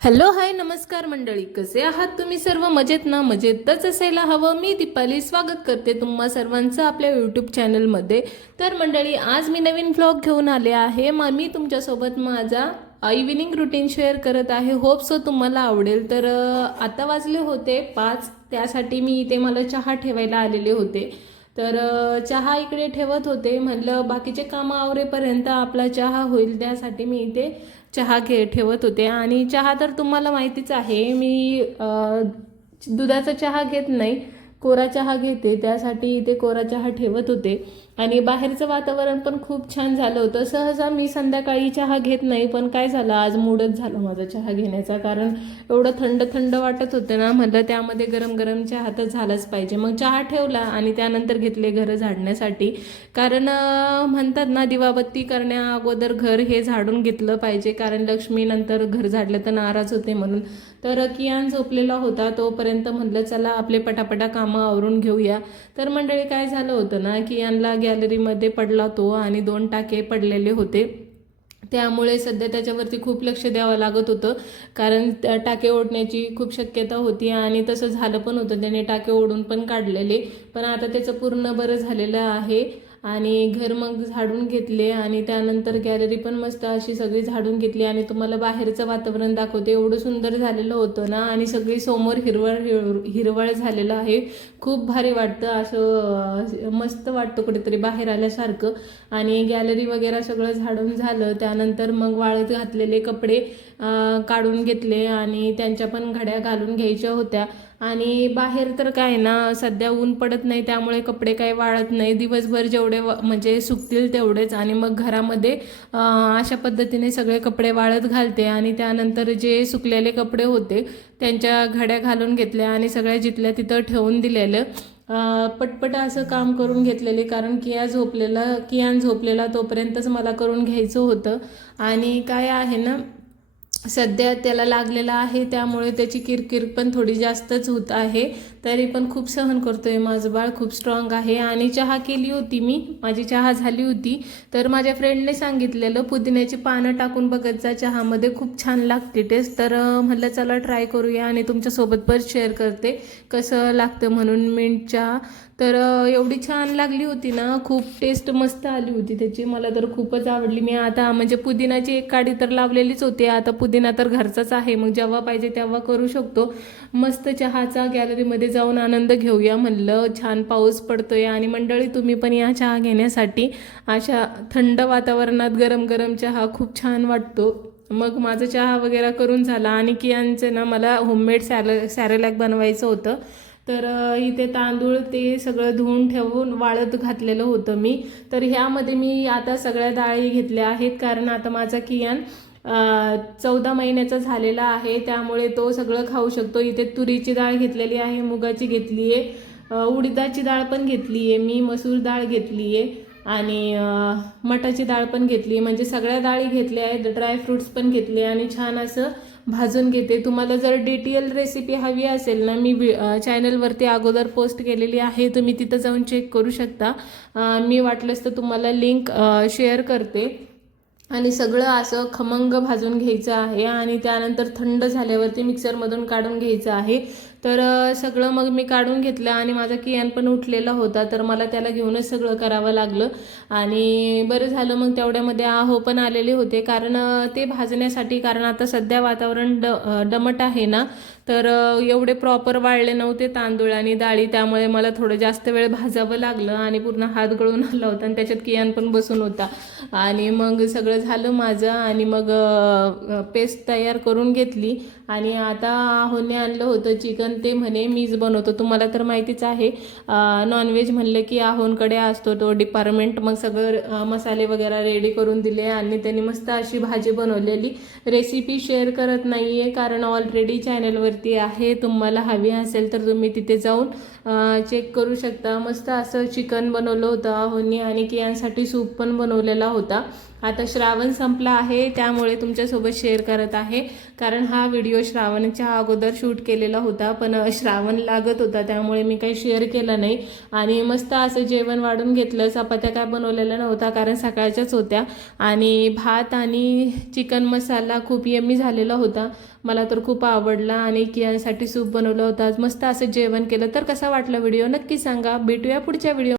Hello hi नमस्कार मंडळी. कसे आहात तुम्ही सर्व? मजेत ना? मजेतच असायला हवं. मी दीपाली स्वागत करते तुम्हा सर्वांचं आपल्या यूट्यूब चॅनलमध्ये तर मंडळी आज मी नवीन व्लॉग घेऊन आले आहे. मग मी तुमच्यासोबत माझा इव्हिनिंग रुटीन शेअर करत आहे. होप सो तुम्हाला आवडेल. तर आता वाजले होते पाच. त्यासाठी मी इथे मला चहा ठेवायला आलेले होते. तर चहा इकडे ठेवत होते. म्हणलं बाकीचे कामं आवरेपर्यंत आपला चहा होईल. त्यासाठी मी इथे चहा घे ठेवत होते. आणि चहा तर तुम्हाला माहितीच आहे मी दुधाचा चहा घेत नाही. कोरा चहा घेते त्यासाठी इथे कोरा चहा ठेवत होते. आणि बाहेरचं वातावरण पण खूप छान झालं होतं. सहसा मी संध्याकाळी चहा घेत नाही पण काय झालं? आज मूडच झालं माझा चहा घेण्याचा. कारण एवढं थंड थंड वाटत होतं ना म्हटलं त्यामध्ये गरम गरम चहा तर झालाच पाहिजे. मग चहा ठेवला आणि त्यानंतर घेतले घरं झाडण्यासाठी. कारण म्हणतात ना दिवाबत्ती करण्या अगोदर घर हे झाडून घेतलं पाहिजे. कारण लक्ष्मी नंतर घर झाडलं तर नाराज होते म्हणून. तर कियान झोपलेला होता. तोपर्यंत म्हटलं चला आपले पटापटा कामं आवरून घेऊया. तर मंडळी काय झालं होतं ना कियानला गॅलरीमध्ये पडला तो आणि दोन टाके पडलेले होते. त्यामुळे सध्या त्याच्यावरती खूप लक्ष द्यावं लागत होतं. कारण त्या टाके ओढण्याची खूप शक्यता होती आणि तसं झालं पण होतं. त्याने टाके ओढून पण काढलेले. पण आता त्याचं पूर्ण बरं झालेलं आहे. आणि घर मग झाडून घेतले आणि त्यानंतर गॅलरी पण मस्त अशी सगळी झाडून घेतली आणि तुम्हाला बाहेरचं वातावरण दाखवते. एवढं सुंदर झालेलं होतं ना आणि सगळी समोर हिरवळ हिरवळ झालेलं आहे. खूप भारी वाटतं असं मस्त वाटतं कुठेतरी बाहेर आल्यासारखं. आणि गॅलरी वगैरे सगळं झाडून झालं. त्यानंतर मग वाळत घातलेले कपडे काढून घेतले आणि त्यांच्या पण घड्या घालून घ्यायच्या होत्या. आणि बाहेर तर काय ना सध्या ऊन पडत नाही त्यामुळे कपडे काही वाळत नाही. दिवसभर जेवढे व- म्हणजे सुकतील तेवढेच. आणि मग घरामध्ये अशा पद्धतीने सगळे कपडे वाळत घालते आणि त्यानंतर जे सुकलेले कपडे होते त्यांच्या घड्या घालून घेतल्या आणि सगळ्या जिथल्या तिथं ठेवून दिलेलं. पटपट असं काम करून घेतलेले कारण किया झोपलेला कियान झोपलेला तोपर्यंतच मला करून घ्यायचं होतं. आणि काय आहे ना सध्या त्याला लागलेला आहे त्यामुळे त्याची किरकिर पण थोडी जास्तच होत आहे. तरी पण खूप सहन करतोय माझं बाळ खूप स्ट्रॉंग आहे. आणि चहा केली होती मी माझी चहा झाली होती. तर माझ्या फ्रेंडने सांगितलेलं पुदिन्याची पानं टाकून बघत जा चहामध्ये खूप छान लागते टेस्ट तर म्हटलं चला ट्राय करूया आणि तुमच्यासोबत पण शेअर करते कसं लागतं म्हणून मिंट चहा तर एवढी छान लागली होती ना खूप टेस्ट मस्त आली होती त्याची. मला तर खूपच आवडली. मी आता म्हणजे पुदिनाची एक काडी तर लावलेलीच होती. आता पुदिना तर घरचाच आहे मग जेव्हा पाहिजे तेव्हा करू शकतो. मस्त चहाचा गॅलरीमध्ये जाऊन आनंद घेऊया म्हणलं. छान पाऊस पडतोय आणि मंडळी तुम्ही पण या चहा घेण्यासाठी. अशा थंड वातावरणात गरम गरम चहा खूप छान वाटतो. मग माझं चहा वगैरे करून झाला. आणि कियांचं ना मला होममेड सॅल सॅरेलॅक बनवायचं होतं. तर इथे तांदूळ ते सगळं धुवून ठेवून वाळत घातलेलं होतं मी. तर ह्यामध्ये मी आता सगळ्या डाळी घेतल्या आहेत. कारण आता माझा कियान चौदा महिन्याचा झालेला आहे त्यामुळे तो सगळं खाऊ शकतो. इथे तुरीची डाळ घेतलेली आहे मुगाची घेतली आहे उडीदाची डाळ पण घेतली आहे मी मसूर डाळ घेतली आहे आणि मठाची मटाची डाळ पण घेतली म्हणजे सगळ्या डाळी घेतल्या आहेत ड्रायफ्रुट्स पण घेतले आणि छान असं भाजून घेते. तुम्हाला जर डिटेल रेसिपी हवी असेल ना मी वि- चॅनलवरती अगोदर पोस्ट केलेली आहे तुम्ही तिथं जाऊन चेक करू शकता. मी वाटलंच तर तुम्हाला लिंक शेअर करते. आणि सगळं असं खमंग भाजून घ्यायचं आहे आणि त्यानंतर थंड झाल्यावरती मिक्सरमधून काढून घ्यायचं आहे. तर सगळं मग मी काढून घेतलं आणि माझा कियान पण उठलेला होता तर मला त्याला घेऊनच सगळं करावं लागलं. आणि बरं झालं मग तेवढ्यामध्ये आहो पण आलेले होते. कारण ते भाजण्यासाठी कारण आता सध्या वातावरण ड डमट दमट आहे ना तर एवढे प्रॉपर वाळले नव्हते तांदूळ आणि डाळी त्यामुळे मला थोडं जास्त वेळ भाजावं लागलं आणि पूर्ण हात गळून आला होता आणि त्याच्यात कियान पण बसून होता. आणि मग सगळं झालं माझं आणि मग पेस्ट तयार करून घेतली. आणि आता होने आणलं होतं चिकन ते म्हणे मीच बनवतो. तुम्हाला तर माहितीच आहे नॉनव्हेज म्हणलं की आहोनकडे असतो तो डिपार्टमेंट मग सगळं मसाले वगैरे रेडी करून दिले आणि त्यांनी मस्त अशी भाजी बनवलेली. रेसिपी शेअर करत नाही आहे कारण ऑलरेडी चॅनलवरती आहे. तुम्हाला हवी असेल तर तुम्ही तिथे जाऊन चेक करू शकता. मस्त असं चिकन बनवलं होतं आहोनी आणि कियांसाठी सूप पण बनवलेला होता. आता श्रावण संपला आहे त्यामुळे तुमच्यासोबत शेअर करत आहे. कारण हा व्हिडिओ श्रावणच्या अगोदर शूट केलेला होता. पण श्रावण लागत होता त्यामुळे मी काही शेअर केलं नाही. आणि मस्त असं जेवण वाढून घेतलं. चपात्या काय बनवलेल्या नव्हता कारण सकाळच्याच होत्या. आणि भात आणि चिकन मसाला खूप यमी झालेला होता. मला तर खूप आवडला आणि कियांसाठी सूप बनवलं होता. मस्त असं जेवण केलं. तर कसा वाटला व्हिडिओ? नक्की सांगा. भेटूया पुढच्या व्हिडिओ